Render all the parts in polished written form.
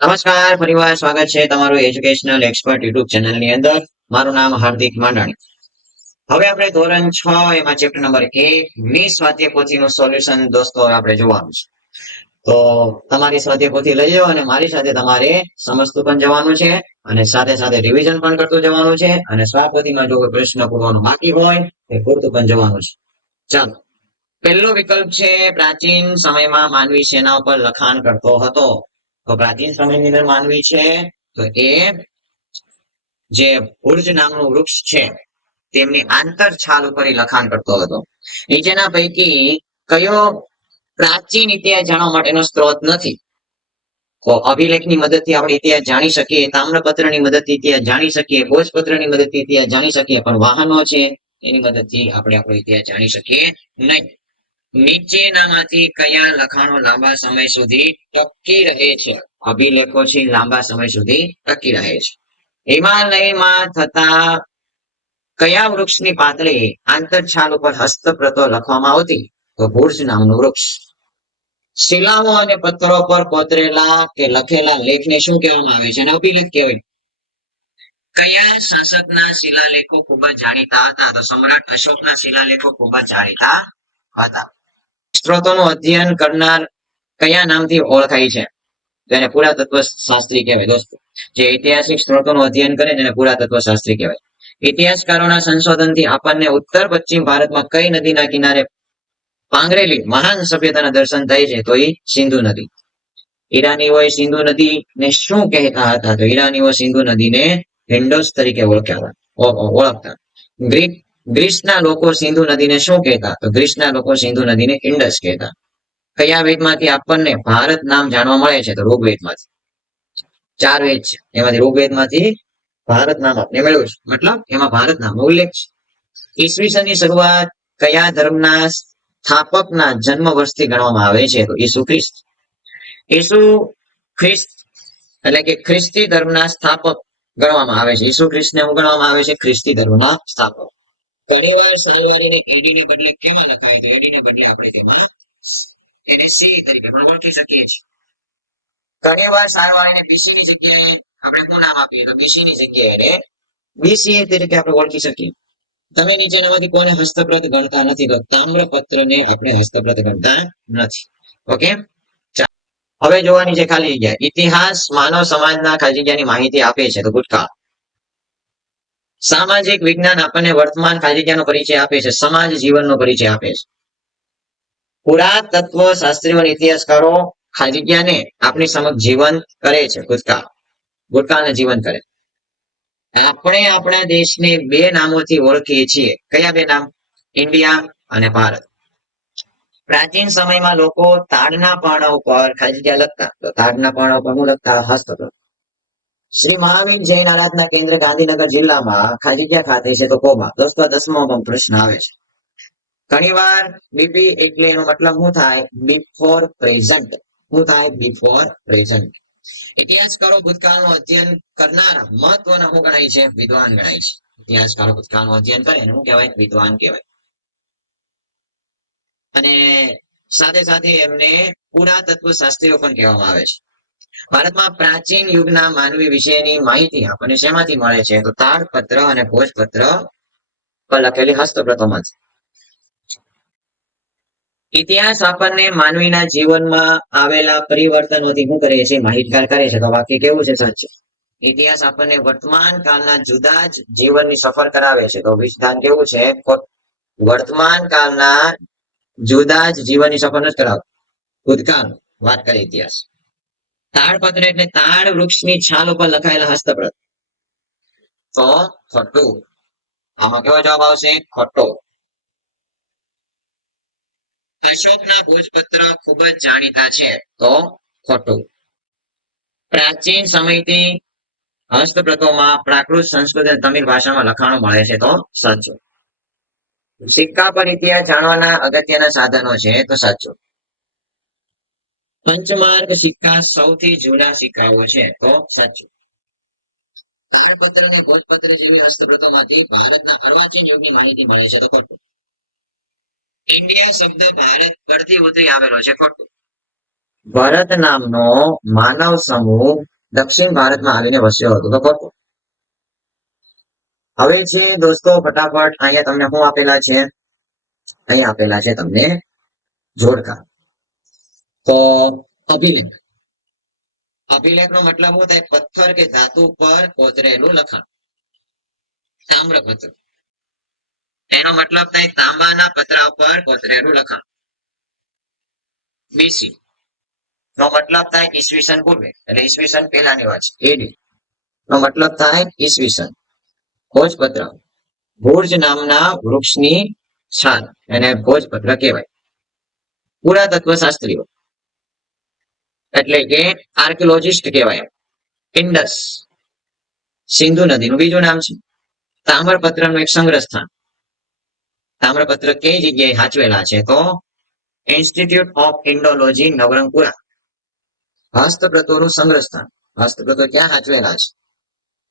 નમસ્કાર, ફરીવાર સ્વાગત છે તમારું એજ્યુકેશનલ એક્સપર્ટ યુટ્યુબ ચેનલની અંદર. મારું નામ હાર્દિક માંડાણી. હવે આપણે ધોરણ 6 એમાં ચેપ્ટર નંબર 1 ની સ્વાધ્યાય પોથીનું સોલ્યુશન દોસ્તો આપણે જોવાનું છે. તો તમારી સ્વાધ્યાય પોથી લઈ જાઓ અને મારી સાથે તમારે સમજતું પણ જવાનું છે અને સાથે સાથે રિવિઝન પણ કરતું જવાનું છે અને સ્વાપોથીમાં જો કોઈ પ્રશ્ન પૂરવાનો બાકી હોય એ પૂરતું પણ જવાનું છે. ચાલો, પહેલો વિકલ્પ છે પ્રાચીન સમયમાં માનવી સેના ઉપર લખાણ કરતો હતો. તો પ્રાચીન સમયની અંદર માનવી છે તો એ જે ભુર્જ નામનું વૃક્ષ છે તેમની આંતર છાલ ઉપર લખાણ કરતો હતો. નીચેના પૈકી કયો પ્રાચીન ઇતિહાસ જાણવા માટેનો સ્ત્રોત નથી? તો અભિલેખની મદદથી આપણે ઇતિહાસ જાણી શકીએ, તામ્રપત્રની મદદથી ઇતિહાસ જાણી શકીએ, ભોજપત્રની મદદથી ઇતિહાસ જાણી શકીએ, પણ વાહનો છે એની મદદથી આપણે આપણો ઇતિહાસ જાણી શકીએ નહીં. નીચેનામાંથી કયા લખાણો લાંબા સમય સુધી ટકી રહે છે? અભિલેખો છે લાંબા સમય સુધી ટકી રહે છે. હિમાલયમાં થતા કયા વૃક્ષની પાતળી આંતરછાલ ઉપર હસ્તપ્રતો લખવામાં આવતી? તો ભુર્જ નામનું વૃક્ષ. શિલાઓ અને પથ્થરો પર કોતરેલા કે લખેલા લેખને શું કહેવામાં આવે છે? અને અભિલેખ કહેવાય. કયા શાસકના શિલાલેખો ખૂબ જ જાણીતા હતા? તો સમ્રાટ અશોકના શિલાલેખો ખૂબ જ જાણીતા હતા. સ્ત્રોતોનું અધ્યયન કરનાર કયા નામથી ઓળખાય છે? તેને પુરાતત્વ શાસ્ત્રી કહેવાય દોસ્તો. જે ઐતિહાસિક સ્ત્રોતોનું અધ્યયન કરે તેને પુરાતત્વ શાસ્ત્રી કહેવાય. ઇતિહાસકારોના સંશોધનથી આપણને ઉત્તર પશ્ચિમ ભારતમાં કઈ નદીના કિનારે પાંગરેલી મહાન સભ્યતાના દર્શન થાય છે? તો એ સિંધુ નદી. ઈરાનીઓએ સિંધુ નદીને શું કહેતા હતા? તો ઈરાનીઓ સિંધુ નદીને ઇન્ડસ તરીકે ઓળખતા. ગ્રીસના લોકો સિંધુ નદીને શું કહેતા? તો ગ્રીસના લોકો સિંધુ નદીને ઇન્ડસ કહેતા. કયા વેદમાંથી આપણને ભારત નામ જાણવા મળે છે? તો ઋગ્વેદમાંથી. 4 વેદ છે એમાંથી ઋગ્વેદમાંથી ભારત નામ આપણે મેળવ્યું છે, મતલબ એમાં ભારત નામનો ઉલ્લેખ છે. ઈસવીસનની શરૂઆત કયા ધર્મના સ્થાપકના જન્મ વર્ષથી ગણવામાં આવે છે? તો ઈસુ ખ્રિસ્ત. ઈસુ ખ્રિસ્ત એટલે કે ખ્રિસ્તી ધર્મના સ્થાપક ગણવામાં આવે છે. ઈસુ ખ્રિસ્તને શું ગણવામાં આવે છે? ખ્રિસ્તી ધર્મના સ્થાપક. ઘણીવાર સાલવારીને એડીને બદલે કેમાં લખાય? તો એડીને બદલે આપણે તેમાં એને સી તરીકે પણ ઓળખી શકીએ છીએ. ઘણીવાર સાલવારીને બીસી ની જગ્યાએ આપણે શું નામ આપીએ? તો બીસી ની જગ્યાએ એને બીસી તરીકે આપણે ઓળખી શકીએ. તમે નીચેનામાંથી કોને હસ્તપ્રત ગણતા નથી? તો તામ્રપત્રને આપણે હસ્તપ્રત ગણતા નથી. ઓકે, હવે જોવાની છે ખાલી જગ્યા. ઇતિહાસ માનવ સમાજના ખાલી જગ્યાની માહિતી આપે છે તો ભૂતકાળ. સામાજિક વિજ્ઞાન આપણને વર્તમાન ખાલી જગ્યાનો પરિચય આપે છે, સમાજ જીવનનો પરિચય આપે છે. પુરાતત્વ શાસ્ત્રીઓ અને ઇતિહાસકારો ખાલી જગ્યાને આપણી સમક્ષ જીવન કરે છે, ભૂતકાળને જીવન કરે. આપણે આપણા દેશને 2 નામોથી ઓળખીએ છીએ. કયા 2 નામ? ઇન્ડિયા અને ભારત. પ્રાચીન સમયમાં લોકો તાડના પાણા ઉપર ખાલી જગ્યા લખતા. તો તાડના પાણા ઉપર શું લખતા? હસ્તપ્રત. શ્રી મહાવીર જૈન આરાધના કેન્દ્ર ગાંધીનગર જિલ્લામાં ખાલી જગ્યા ખાતે છે તો કોબા. દોસ્તો 10મો પ્રશ્ન આવે છે. ઘણીવાર બીપી એટલે એનો મતલબ શું થાય? Before present. શું થાય? Before present. ઇતિહાસકારો ભૂતકાળનું અધ્યયન કરનારા મહત્વના શું ગણાય છે? વિદ્વાન ગણાય છે. ઇતિહાસકારો ભૂતકાળનું અધ્યયન કરે એને શું કહેવાય? વિદ્વાન કહેવાય. અને સાથે સાથે એમને પુરાતત્વ શાસ્ત્રીઓ પણ કહેવામાં આવે છે. ભારતમાં પ્રાચીન યુગના માનવી વિશેની માહિતી આપણને શેમાંથી મળે છે? તો તાડપત્ર અને ભોજપત્ર પર લખેલી હસ્તપ્રતોમાંથી. ઇતિહાસ આપણને માનવીના જીવનમાં આવેલા પરિવર્તનોથી શું કરે છે? માહિતગાર કરે છે. તો વાક્ય કેવું છે? સાચું. ઇતિહાસ આપણને વર્તમાન કાળના જુદા જ જીવનની સફર કરાવે છે. તો વિધાન કેવું છે? વર્તમાન કાળના જુદા જ જીવનની સફર નથી કરાવતો, ભૂતકાળ વાત કરે ઇતિહાસ. તાડપત્ર એટલે તાડ વૃક્ષની છાલ ઉપર લખાયેલા હસ્તપ્રત. તો ખોટું. આમાં કેવો જવાબ આવશે? ખોટો. અશોકના ભોજપત્ર ખૂબ જ જાણીતા છે તો ખોટું. પ્રાચીન સમયથી હસ્તપ્રતોમાં પ્રાકૃત, સંસ્કૃત અને તમિળ ભાષામાં લખાણો મળે છે તો સાચું. સિક્કા પર ઇતિહાસ જાણવાના અગત્યના સાધનો છે તો સાચું. પંચમાર્ક સિક્કા સૌથી જૂના સિક્કાઓ છે તો સાચું. તાડપત્ર અને ભોજપત્ર જેવી હસ્તપ્રતોમાંથી ભારતના અર્વાચીન યુગની માહિતી મળે છે તો ખોટું. ઇન્ડિયા શબ્દ ભારત પરથી ઉતરી આવેલો છે ખોટું. ભરત નામનો માનવ સમૂહ દક્ષિણ ભારતમાં આવીને વસ્યો હતો. તો ખોટું. હવે છે દોસ્તો ફટાફટ અહીંયા તમને શું આપેલા છે? અહીંયા આપેલા છે તમને જોડકા. તો અભિલેખ. અભિલેખ નો મતલબ શું થાય? પથ્થર કે ધાતુ પર કોતરેલું લખાણ. તામ્રપત્ર. એનો મતલબ થાય તાંબાના પતરા પર કોતરેલું લખાણ. બીસી નો મતલબ થાય ઈસવીસન પૂર્વે, એટલે ઈસવીસન પહેલાની વાત છે. એડી નો મતલબ થાય ઈસવીસન. ભોજપત્ર. ભુર્જ નામના વૃક્ષની છાલ એને ભોજપત્ર કહેવાય. પુરાતત્વ શાસ્ત્રીઓ એટલે કે આર્કિયોલોજિસ્ટ કહેવાય. ઇન્ડસ સિંધુ નદીનું બીજું નામ છે. તામ્રપત્રનું એક સંગ્રહ સ્થાન. તામ્રપત્ર કઈ જગ્યાએ સાચવેલા છે? તો ઇન્સ્ટિટ્યૂટ ઓફ ઇન્ડોલોજી નવરંગપુરા. હસ્તપ્રતોનું સંગ્રહ સ્થાન. હસ્તપ્રતો ક્યાં સાચવેલા છે?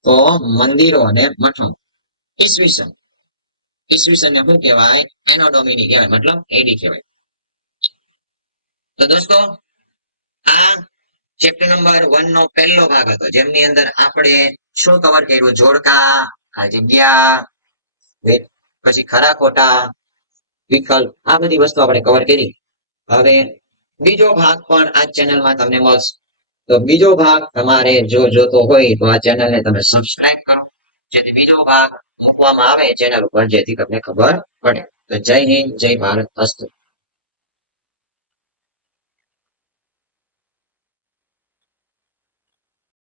તો મંદિરો અને મઠો. ઈસવીસન. ઈસવીસન ને શું કહેવાય? એનો ડોમિની કહેવાય, મતલબ એડી કહેવાય. તો દોસ્તો આ ચેપ્ટર નંબર 1 નો પહેલો ભાગ હતો, જેમની અંદર આપણે શું કવર કર્યું? જોડકા, આ જગ્યા, પછી ખરા ખોટા, વિકલ્પ, આ બધી વસ્તુ આપણે કવર કરી. હવે બીજો ભાગ પણ આ ચેનલમાં તમને મળશે. તો બીજો ભાગ તમારે જો જોતો હોય તો આ ચેનલને તમે સબસ્ક્રાઇબ કરો, જેથી બીજો ભાગ મૂકવામાં આવે ચેનલ ઉપર, જેથી તમને ખબર પડે. તો જય હિન્દ, જય ભારત, અસ્તુ.